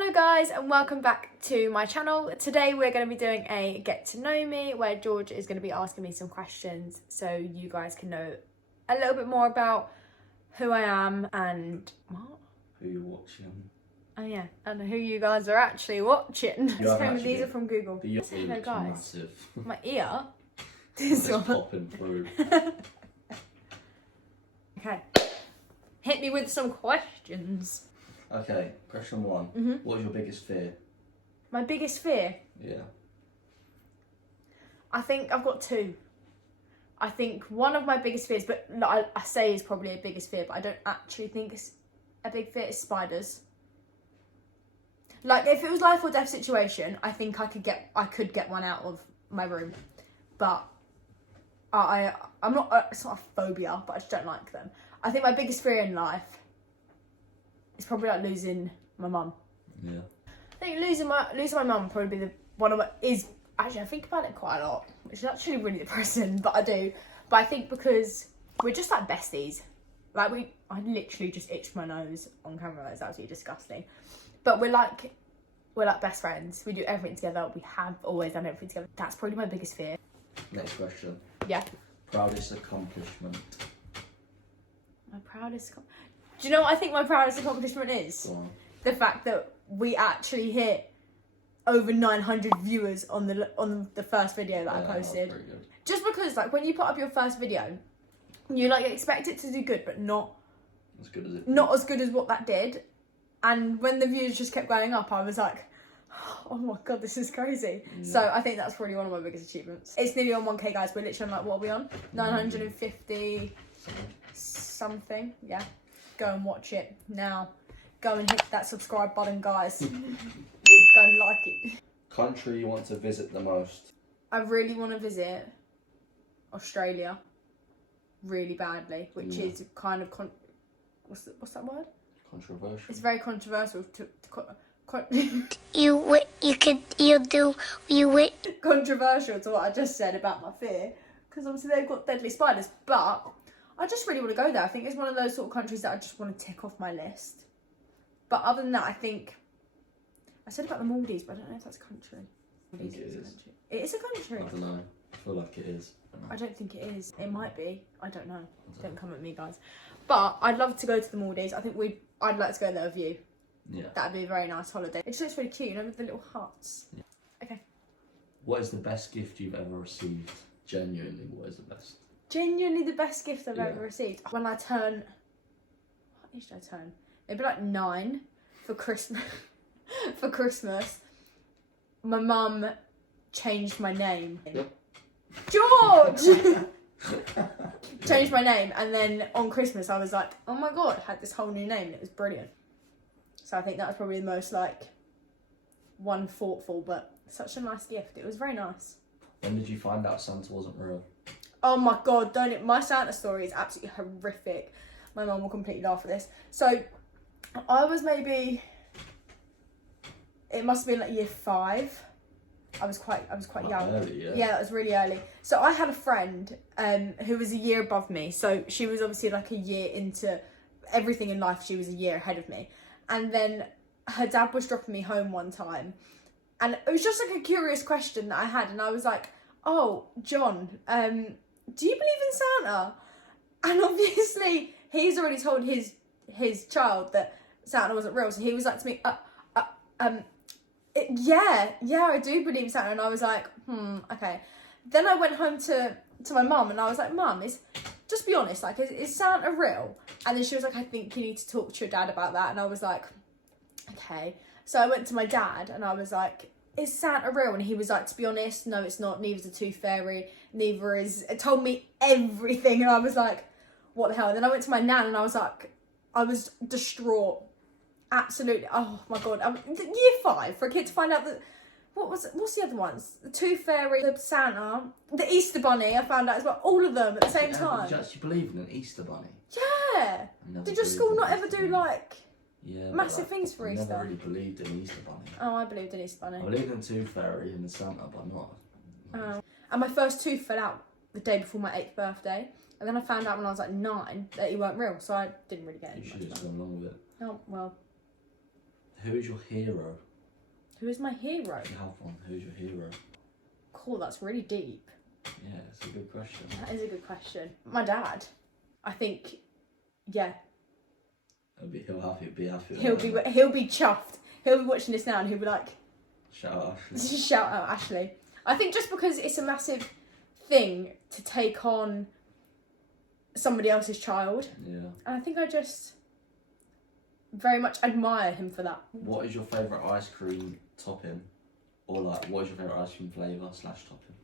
Hello guys and welcome back to my channel. Today we're going to be doing a get to know me where George is going to be asking me some questions so you guys can know a little bit more about who I am and what? Who you're watching. Oh yeah, and who you guys are actually watching. These are from Google. Hello guys. Massive. My ear? It's popping through. Okay. Hit me with some questions. Okay, question one. What is your biggest fear? My biggest fear? Yeah. I think I've got two. I think one of my biggest fears, but I say is probably a biggest fear, but I don't actually think it's a big fear, is spiders. Like, if it was life or death situation, I think I could get one out of my room. But I'm not, it's not a phobia, but I just don't like them. I think my biggest fear in life is probably like losing my mum. Yeah. I think losing my mum would probably be one of my, actually I think about it quite a lot, which is actually really depressing, but I do. But I think because we're just like besties. Like I literally just itched my nose on camera. It's absolutely disgusting. But we're like best friends. We do everything together. We have always done everything together. That's probably my biggest fear. Next question. Yeah. Proudest accomplishment. My proudest. Do you know what I think my proudest accomplishment is? Go on. The fact that we actually hit over 900 viewers on the first video that I posted. That was pretty good. Just because, like, when you put up your first video, you like expect it to do good, but not as good as it. Not as good as what that did. And when the views just kept going up, I was like, oh my god, this is crazy. Yeah. So I think that's probably one of my biggest achievements. It's nearly on 1k, guys. We're literally on, like, what are we on? 950 something. Yeah. Go and watch it now. Go and hit that subscribe button, guys. Go and like it. Country you want to visit the most? I really want to visit Australia really badly, which is kind of what's that word? Controversial. It's very controversial controversial to what I just said about my fear, because obviously they've got deadly spiders, but I just really want to go there. I think it's one of those sort of countries that I just want to tick off my list. But other than that, I think I said about the Maldives, but I don't know if that's a country. I think it is. It is a country. I don't know. I feel like it is. I don't think it is. It might be. I don't know. Don't come at me, guys. But I'd love to go to the Maldives. I think I'd like to go there with you. Yeah. That'd be a very nice holiday. It just looks really cute, you know, with the little huts. Yeah. Okay. What is the best gift you've ever received? Genuinely, what is the best? Genuinely the best gift I've ever received. When I turn, what age did I turn? Maybe like 9 for Christmas. For Christmas, my mum changed my name. Yep. George! Changed my name, and then on Christmas I was like, oh my god, I had this whole new name and it was brilliant. So I think that was probably the most one thoughtful, but such a nice gift. It was very nice. When did you find out Santa wasn't real? Oh my god, don't it? My Santa story is absolutely horrific. My mum will completely laugh at this. So I was maybe, it must have been like year 5. I was quite young. Early, yeah. Yeah, that was really early. So I had a friend who was a year above me. So she was obviously like a year into everything in life. She was a year ahead of me. And then her dad was dropping me home one time. And it was just like a curious question that I had. And I was like, oh, John, do you believe in Santa? And obviously he's already told his child that Santa wasn't real. So he was like to me, yeah, I do believe in Santa. And I was like, okay. Then I went home to my mum and I was like, Mum, just be honest, like, is Santa real? And then she was like, I think you need to talk to your dad about that. And I was like, okay. So I went to my dad and I was like, is Santa real? And he was like, to be honest, no, it's not. Neither's a tooth fairy. Neither is... It told me everything. And I was like, what the hell? And then I went to my nan and I was like, I was distraught. Absolutely. Oh my god. Year 5 for a kid to find out that... What's the other ones? The tooth fairy, the Santa, the Easter bunny. I found out as well. All of them at the same time. Did you actually believe in an Easter bunny? Yeah. Did your school not ever do massive things for Easter? I never really believed in Easter bunny. Oh, I believed in Easter bunny. I believed in tooth fairy and the Santa, but not. Oh. And my first tooth fell out the day before my 8th birthday. And then I found out when I was like 9 that he weren't real. So I didn't really get it. You should have just gone along with it. Oh, well. Who is your hero? Who is my hero? If you have one, who's your hero? Cool, that's really deep. Yeah, it's a good question. That is a good question. My dad. I think, yeah. He'll be happy. He'll be chuffed. He'll be watching this now and he'll be like, shout out Ashley. Shout out Ashley. I think just because it's a massive thing to take on somebody else's child. Yeah. And I think I just very much admire him for that. What is your favourite ice cream topping? Or like, what is your favourite ice cream flavour / topping?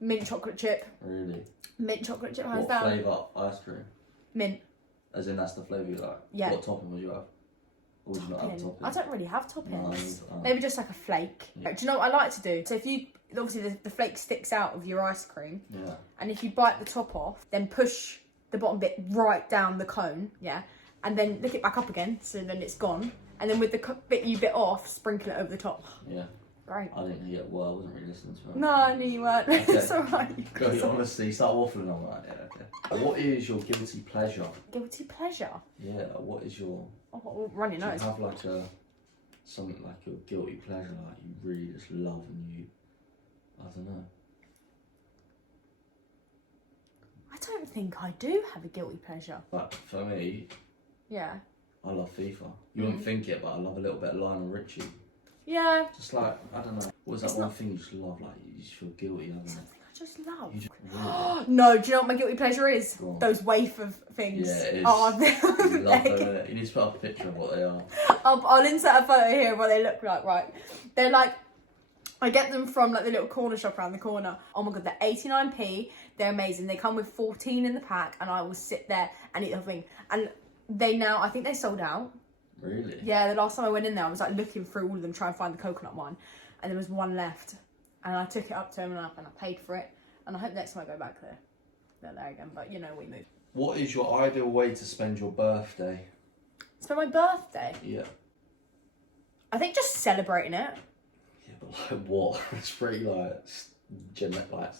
Mint chocolate chip. Really? Mint chocolate chip, hands What down. flavour ice cream? Mint. As in that's the flavour you like? Yeah. What topping would you have? Or would you not have topping? I don't really have toppings. No, Maybe just like a flake. Yeah. Do you know what I like to do? So if you, obviously the flake sticks out of your ice cream. Yeah. And if you bite the top off, then push the bottom bit right down the cone, yeah? And then lick it back up again, so then it's gone. And then with the bit you bit off, sprinkle it over the top. Yeah. Right. I didn't hear it well, I wasn't really listening to it. No, I knew you weren't. Okay. It's alright. Go, honestly, start waffling on that. Yeah, okay. What is your guilty pleasure? Guilty pleasure? Yeah, what is your... Oh, run your Do you nose. have like something like your guilty pleasure, like you really just love and you... I don't know. I don't think I do have a guilty pleasure. But for me, Yeah. I love FIFA. You wouldn't think it, but I love a little bit of Lionel Richie. Yeah. Just like, I don't know. What is that It's one not- thing you just love? Like, you just feel guilty, don't you? Something I just love. You just really No, do you know what my guilty pleasure is? Go on. Those wafer things. Yeah, it is. Oh, you love them, innit? You need to put up a picture of what they are. I'll insert a photo here of what they look like, right? They're like, I get them from like the little corner shop around the corner. Oh my god, they're 89p. They're amazing. They come with 14 in the pack and I will sit there and eat the whole thing. And they now, I think they sold out. Really? Yeah, the last time I went in there, I was like looking through all of them, trying to find the coconut one. And there was one left. And I took it up to him and I paid for it. And I hope next time I go back there, they're there again. But you know, we move. What is your ideal way to spend your birthday? It's for my birthday. Yeah. I think just celebrating it. Yeah, but like what? It's pretty like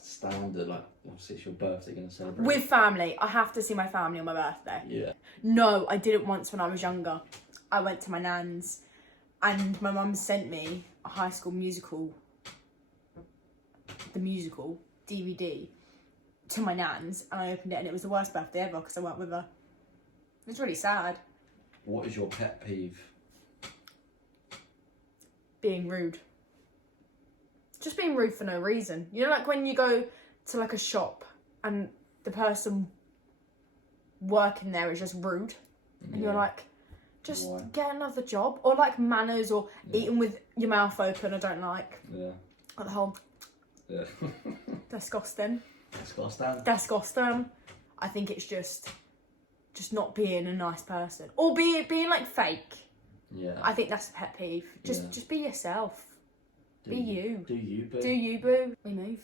standard. Like obviously it's your birthday, you're gonna celebrate. With family. I have to see my family on my birthday. Yeah. No, I did it once when I was younger. I went to my nan's and my mum sent me a High School Musical, the musical DVD to my nan's, and I opened it and it was the worst birthday ever because I went with her. It was really sad. What is your pet peeve? Being rude. Just being rude for no reason. You know, like when you go to like a shop and the person working there is just rude and you're like, just Why? get another job. Or like manners or eating with your mouth open, I don't like. Yeah. Like the whole Yeah. disgusting. Disgusting. I think it's just not being a nice person. Or being like fake. Yeah. I think that's a pet peeve. Just be yourself. Be you. Do you, boo? Do you, boo. We move.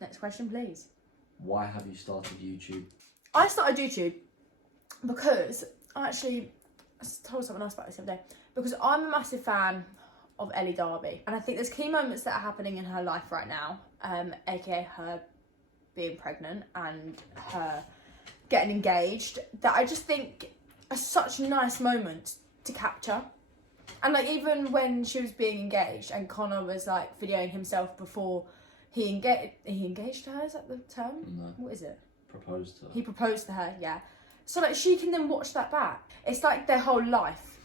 Next question, please. Why have you started YouTube? I started YouTube because I told someone else about this the other day. Because I'm a massive fan of Ellie Darby. And I think there's key moments that are happening in her life right now. AKA her being pregnant and her getting engaged. That I just think are such nice moments to capture. And like even when she was being engaged and Connor was like videoing himself before he engaged to her, is that the term? No. What is it? Proposed to her. He proposed to her, yeah. So like she can then watch that back. It's like their whole life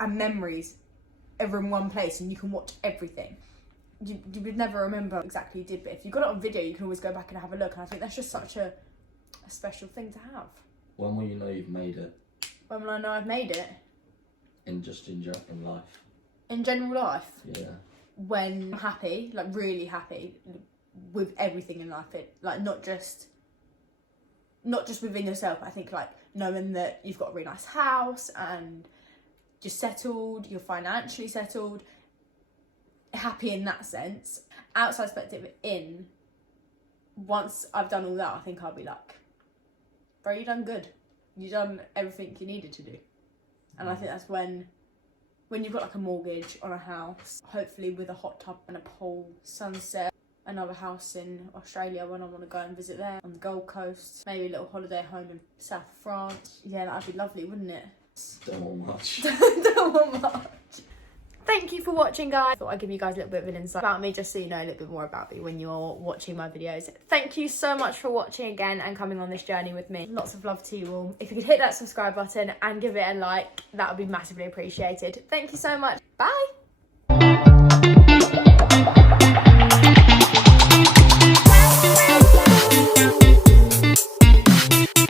and memories are in one place and you can watch everything. You would never remember exactly who did, but if you got it on video you can always go back and have a look, and I think that's just such a special thing to have. When will you know you've made it? When will I know I've made it? In life. In general life? Yeah. When I'm happy, like really happy with everything in life, like not just within yourself. I think like knowing that you've got a really nice house and you're settled, you're financially settled, happy in that sense. Outside perspective in, once I've done all that, I think I'll be like, bro, you done good. You done everything you needed to do. And I think that's when you've got like a mortgage on a house, hopefully with a hot tub and a pool, sunset, another house in Australia when I want to go and visit there, on the Gold Coast, maybe a little holiday home in south of France. Yeah, that'd be lovely, wouldn't it? Don't want much. Don't want much. thank you for watching, guys. I thought I'd give you guys a little bit of an insight about me, just so you know a little bit more about me when you're watching my videos. Thank you so much for watching again and coming on this journey with me. Lots of love to you all. If you could hit that subscribe button and give it a like, that would be massively appreciated. Thank you so much. Bye.